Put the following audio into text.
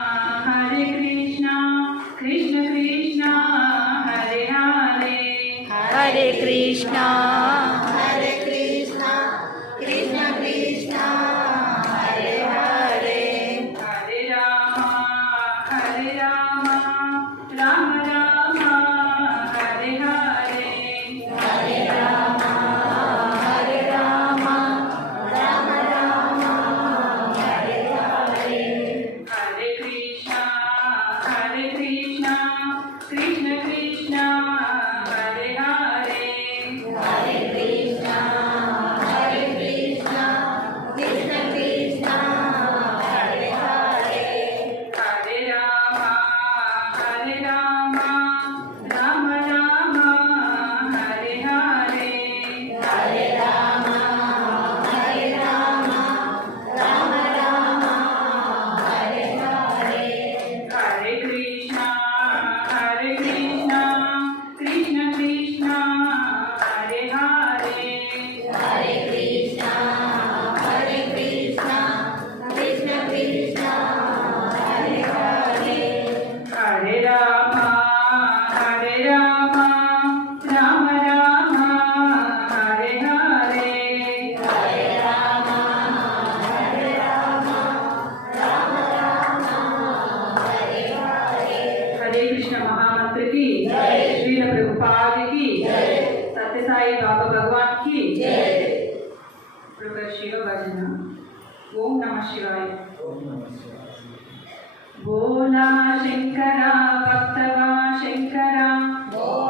हरे कृष्णा कृष्ण कृष्णा हरे हरे हरे कृष्णा कृष्ण कृष्णा हरे हरे हरे राम राम राम हरे हरे हरे राम राम राम हरे हरे हरे कृष्णा कृष्ण कृष्णा हरे हरे हरे कृष्णा कृष्ण कृष्णा हरे हरे हरे राम राम राम हरे हरे हरे राम राम राम हरे हरे हरे कृष्णा कृष्ण कृष्णा हरे हरे हरे कृष्णा कृष्ण कृष्णा हरे हरे हरे राम राम राम हरे हरे हरे राम हरे हरे हरे कृष्ण महामंत्र की श्रील प्रभुपाद की सत्य साई बाबा भगवान की प्रभु शिव भजन ओम नमः शिवाय भोला शंकरा भक्तवा शंकरा